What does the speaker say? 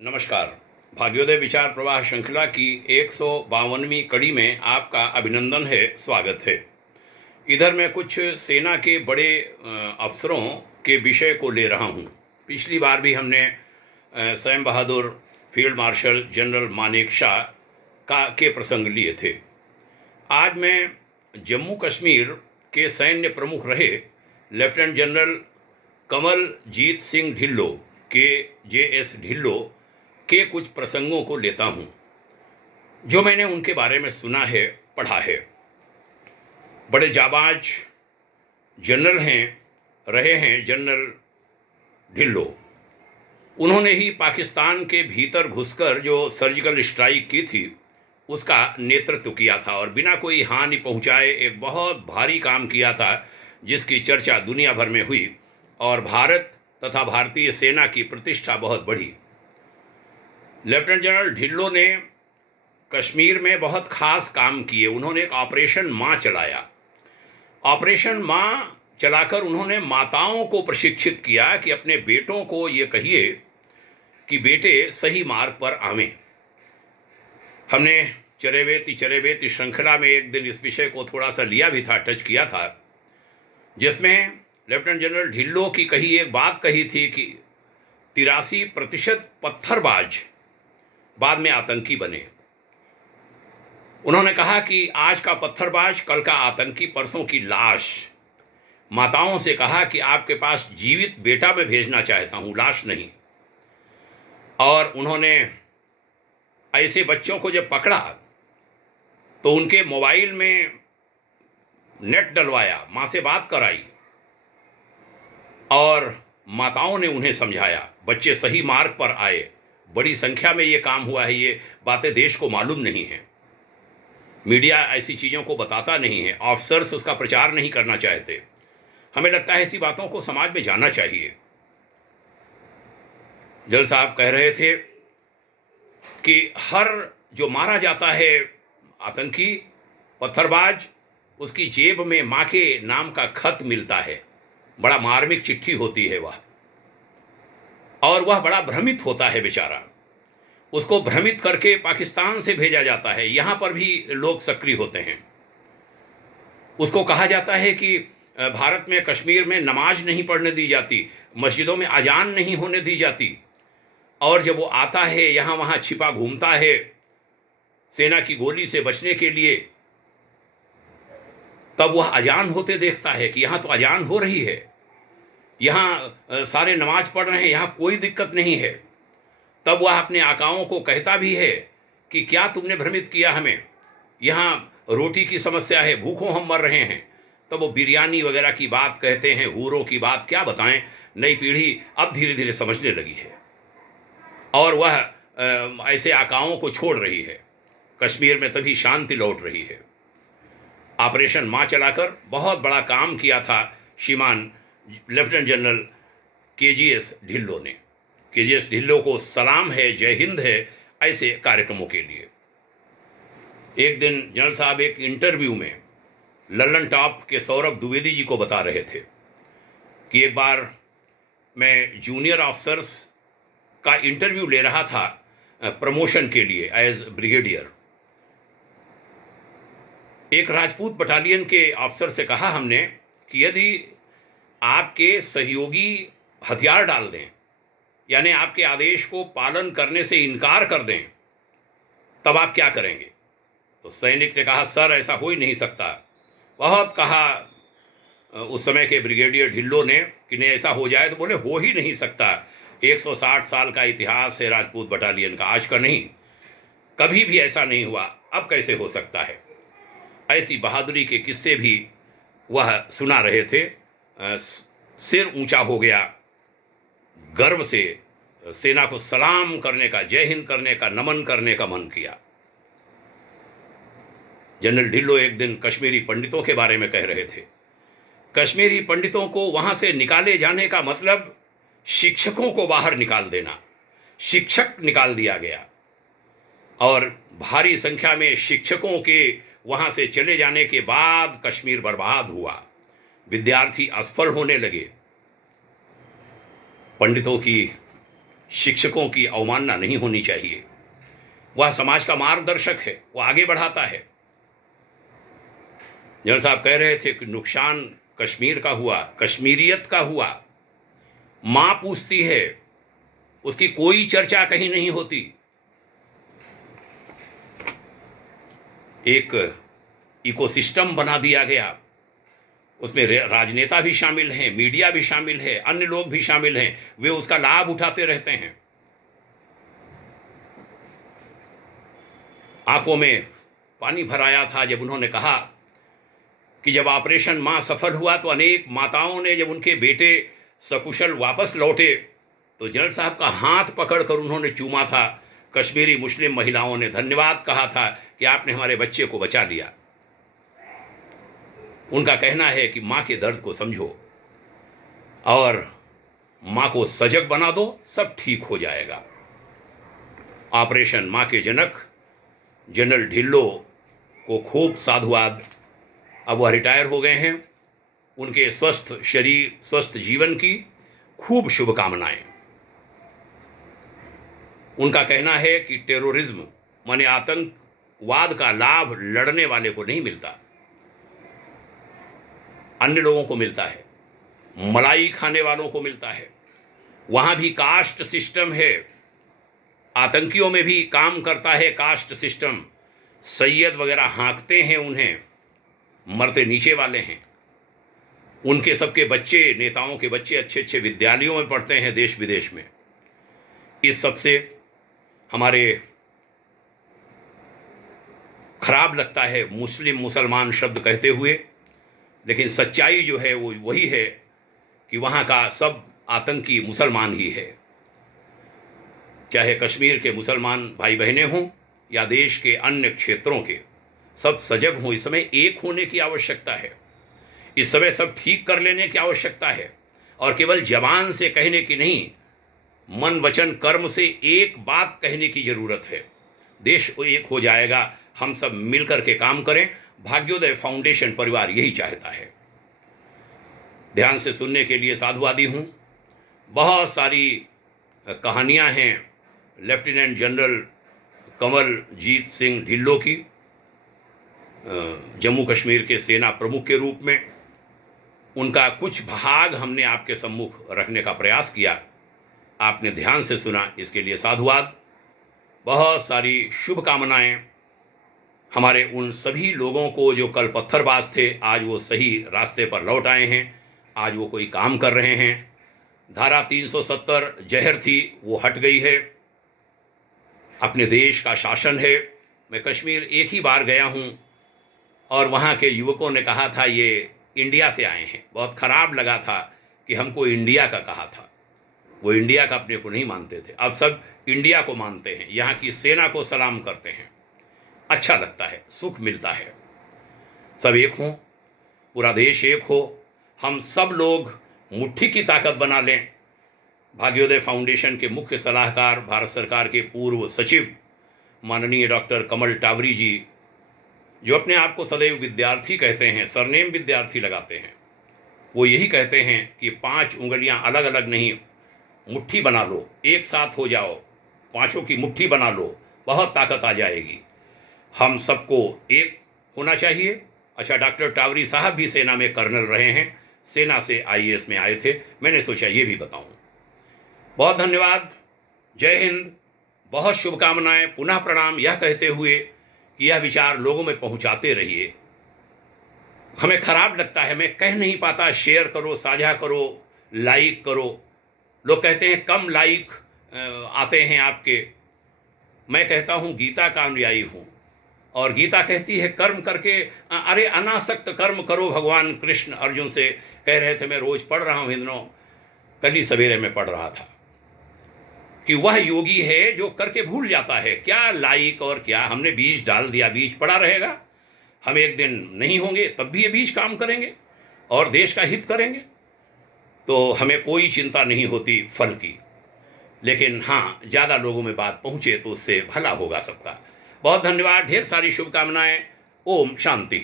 नमस्कार। भाग्योदय विचार प्रवाह श्रृंखला की 152वीं कड़ी में आपका अभिनंदन है, स्वागत है। इधर मैं कुछ सेना के बड़े अफसरों के विषय को ले रहा हूँ। पिछली बार भी हमने Sam Bahadur, field marshal general Manekshaw के प्रसंग लिए थे। आज मैं जम्मू कश्मीर के सैन्य प्रमुख रहे लेफ्टिनेंट जनरल कमल जीत सिंह ढिल्लो के JS ढिल्लो के कुछ प्रसंगों को लेता हूं, जो मैंने उनके बारे में सुना है, पढ़ा है। बड़े जाबाज जनरल रहे हैं जनरल ढिल्लो। उन्होंने ही पाकिस्तान के भीतर घुसकर जो सर्जिकल स्ट्राइक की थी उसका नेतृत्व किया था और बिना कोई हानि पहुंचाए एक बहुत भारी काम किया था, जिसकी चर्चा दुनिया भर में हुई और भारत तथा भारतीय सेना की प्रतिष्ठा बहुत बढ़ी। लेफ्टिनेंट जनरल ढिल्लो ने कश्मीर में बहुत खास काम किए। उन्होंने एक ऑपरेशन माँ चलाया। ऑपरेशन माँ चलाकर उन्होंने माताओं को प्रशिक्षित किया कि अपने बेटों को ये कहिए कि बेटे सही मार्ग पर आवें। हमने चरेवेति चरेवेति श्रृंखला में एक दिन इस विषय को थोड़ा सा लिया भी था, टच किया था, जिसमें लेफ्टिनेंट जनरल ढिल्लो की कही एक बात कही थी कि 83% पत्थरबाज बाद में आतंकी बने। उन्होंने कहा कि आज का पत्थरबाज कल का आतंकी, परसों की लाश। माताओं से कहा कि आपके पास जीवित बेटा मैं भेजना चाहता हूं, लाश नहीं। और उन्होंने ऐसे बच्चों को जब पकड़ा तो उनके मोबाइल में नेट डलवाया, मां से बात कराई और माताओं ने उन्हें समझाया, बच्चे सही मार्ग पर आए। बड़ी संख्या में ये काम हुआ है। ये बातें देश को मालूम नहीं है, मीडिया ऐसी चीज़ों को बताता नहीं है, ऑफिसर्स उसका प्रचार नहीं करना चाहते। हमें लगता है ऐसी बातों को समाज में जानना चाहिए। जल साहब कह रहे थे कि हर जो मारा जाता है आतंकी, पत्थरबाज, उसकी जेब में माँ के नाम का खत मिलता है। बड़ा मार्मिक चिट्ठी होती है वह, और वह बड़ा भ्रमित होता है बेचारा। उसको भ्रमित करके पाकिस्तान से भेजा जाता है। यहाँ पर भी लोग सक्रिय होते हैं। उसको कहा जाता है कि भारत में, कश्मीर में नमाज नहीं पढ़ने दी जाती, मस्जिदों में अजान नहीं होने दी जाती। और जब वो आता है यहाँ वहाँ छिपा घूमता है सेना की गोली से बचने के लिए, तब वह अजान होते देखता है कि यहाँ तो अजान हो रही है, यहाँ सारे नमाज पढ़ रहे हैं, यहाँ कोई दिक्कत नहीं है। तब वह अपने आकाओं को कहता भी है कि क्या तुमने भ्रमित किया हमें, यहाँ रोटी की समस्या है, भूखों हम मर रहे हैं। तब वो बिरयानी वगैरह की बात कहते हैं, हूरों की बात क्या बताएं। नई पीढ़ी अब धीरे धीरे समझने लगी है और वह ऐसे आकाओं को छोड़ रही है। कश्मीर में तभी शांति लौट रही है। ऑपरेशन माँ चलाकर बहुत बड़ा काम किया था श्रीमान लेफ्टिनेंट जनरल KGS ढिल्लो ने। KGS ढिल्लो को सलाम है, जय हिंद है ऐसे कार्यक्रमों के लिए। एक दिन जनरल साहब एक इंटरव्यू में लल्लन टॉप के सौरभ द्विवेदी जी को बता रहे थे कि एक बार मैं जूनियर ऑफिसर्स का इंटरव्यू ले रहा था प्रमोशन के लिए एज ब्रिगेडियर। एक राजपूत बटालियन के अफसर से कहा हमने कि यदि आपके सहयोगी हथियार डाल दें, यानी आपके आदेश को पालन करने से इनकार कर दें, तब आप क्या करेंगे? तो सैनिक ने कहा, सर ऐसा हो ही नहीं सकता। बहुत कहा उस समय के ब्रिगेडियर ढिल्लो ने कि नहीं ऐसा हो जाए, तो बोले हो ही नहीं सकता। 160 साल का इतिहास है राजपूत बटालियन का, आज का नहीं, कभी भी ऐसा नहीं हुआ, अब कैसे हो सकता है। ऐसी बहादुरी के किस्से भी वह सुना रहे थे। सिर ऊंचा हो गया, गर्व से सेना को सलाम करने का, जय हिंद करने का, नमन करने का मन किया। जनरल ढिल्लो एक दिन कश्मीरी पंडितों के बारे में कह रहे थे। कश्मीरी पंडितों को वहां से निकाले जाने का मतलब शिक्षकों को बाहर निकाल देना। शिक्षक निकाल दिया गया और भारी संख्या में शिक्षकों के वहां से चले जाने के बाद कश्मीर बर्बाद हुआ। विद्यार्थी असफल होने लगे। पंडितों की शिक्षकों की अवमानना नहीं होनी चाहिए। वह समाज का मार्गदर्शक है, वह आगे बढ़ाता है। जनरल साहब कह रहे थे कि नुकसान कश्मीर का हुआ, कश्मीरियत का हुआ। माँ पूछती है, उसकी कोई चर्चा कहीं नहीं होती। एक इकोसिस्टम बना दिया गया, उसमें राजनेता भी शामिल हैं, मीडिया भी शामिल है, अन्य लोग भी शामिल हैं, वे उसका लाभ उठाते रहते हैं। आंखों में पानी भर आया था जब उन्होंने कहा कि जब ऑपरेशन मां सफल हुआ तो अनेक माताओं ने जब उनके बेटे सकुशल वापस लौटे तो जनरल साहब का हाथ पकड़कर उन्होंने चूमा था। कश्मीरी मुस्लिम महिलाओं ने धन्यवाद कहा था कि आपने हमारे बच्चे को बचा लिया। उनका कहना है कि माँ के दर्द को समझो और माँ को सजग बना दो, सब ठीक हो जाएगा। ऑपरेशन माँ के जनक जनरल ढिल्लो को खूब साधुवाद। अब वह रिटायर हो गए हैं। उनके स्वस्थ शरीर, स्वस्थ जीवन की खूब शुभकामनाएं। उनका कहना है कि टेररिज्म माने आतंकवाद का लाभ लड़ने वाले को नहीं मिलता, अन्य लोगों को मिलता है, मलाई खाने वालों को मिलता है। वहां भी कास्ट सिस्टम है, आतंकियों में भी काम करता है कास्ट सिस्टम। सैयद वगैरह हाँकते हैं उन्हें, मरते नीचे वाले हैं। उनके सबके बच्चे, नेताओं के बच्चे अच्छे अच्छे विद्यालयों में पढ़ते हैं देश विदेश में। इस सबसे हमारे खराब लगता है मुस्लिम मुसलमान शब्द कहते हुए, लेकिन सच्चाई जो है वो वही है कि वहाँ का सब आतंकी मुसलमान ही है। चाहे कश्मीर के मुसलमान भाई बहनें हों या देश के अन्य क्षेत्रों के, सब सजग हों। इस समय एक होने की आवश्यकता है, इस समय सब ठीक कर लेने की आवश्यकता है। और केवल जबान से कहने की नहीं, मन वचन कर्म से एक बात कहने की जरूरत है। देश एक हो जाएगा, हम सब मिलकर के काम करें। भाग्योदय फाउंडेशन परिवार यही चाहता है। ध्यान से सुनने के लिए साधुवादी हूँ। बहुत सारी कहानियाँ हैं लेफ्टिनेंट जनरल कमलजीत सिंह ढिल्लो की, जम्मू कश्मीर के सेना प्रमुख के रूप में। उनका कुछ भाग हमने आपके सम्मुख रखने का प्रयास किया। आपने ध्यान से सुना, इसके लिए साधुवाद। बहुत सारी शुभकामनाएं हमारे उन सभी लोगों को जो कल पत्थरबाज थे, आज वो सही रास्ते पर लौट आए हैं, आज वो कोई काम कर रहे हैं। धारा 370 जहर थी, वो हट गई है। अपने देश का शासन है। मैं कश्मीर एक ही बार गया हूँ और वहाँ के युवकों ने कहा था ये इंडिया से आए हैं। बहुत ख़राब लगा था कि हमको इंडिया का कहा था। वो इंडिया का अपने को नहीं मानते थे, अब सब इंडिया को मानते हैं, यहाँ की सेना को सलाम करते हैं। अच्छा लगता है, सुख मिलता है। सब एक हों, पूरा देश एक हो, हम सब लोग मुट्ठी की ताकत बना लें। भाग्योदय फाउंडेशन के मुख्य सलाहकार, भारत सरकार के पूर्व सचिव माननीय डॉक्टर कमल टावरी जी, जो अपने आप को सदैव विद्यार्थी कहते हैं, सरनेम विद्यार्थी लगाते हैं, वो यही कहते हैं कि 5 उंगलियां अलग अलग नहीं, मुट्ठी बना लो, एक साथ हो जाओ, पांचों की मुट्ठी बना लो, बहुत ताकत आ जाएगी। हम सबको एक होना चाहिए। अच्छा, डॉक्टर टावरी साहब भी सेना में कर्नल रहे हैं, सेना से आईएएस में आए थे। मैंने सोचा ये भी बताऊं। बहुत धन्यवाद, जय हिंद, बहुत शुभकामनाएं, पुनः प्रणाम यह कहते हुए कि यह विचार लोगों में पहुंचाते रहिए। हमें खराब लगता है, मैं कह नहीं पाता, शेयर करो, साझा करो, लाइक करो। लोग कहते हैं कम लाइक आते हैं आपके। मैं कहता हूँ गीता का अनुयायी हूँ और गीता कहती है कर्म करके, अरे अनासक्त कर्म करो। भगवान कृष्ण अर्जुन से कह रहे थे, मैं रोज पढ़ रहा हूँ इन दिनों, कल ही सवेरे में पढ़ रहा था कि वह योगी है जो करके भूल जाता है। क्या लाइक और क्या, हमने बीज डाल दिया, बीज पड़ा रहेगा। हम एक दिन नहीं होंगे तब भी ये बीज काम करेंगे और देश का हित करेंगे, तो हमें कोई चिंता नहीं होती फल की। लेकिन हाँ, ज़्यादा लोगों में बात पहुँचे तो उससे भला होगा सबका। बहुत धन्यवाद, ढेर सारी शुभकामनाएं। ओम शांति।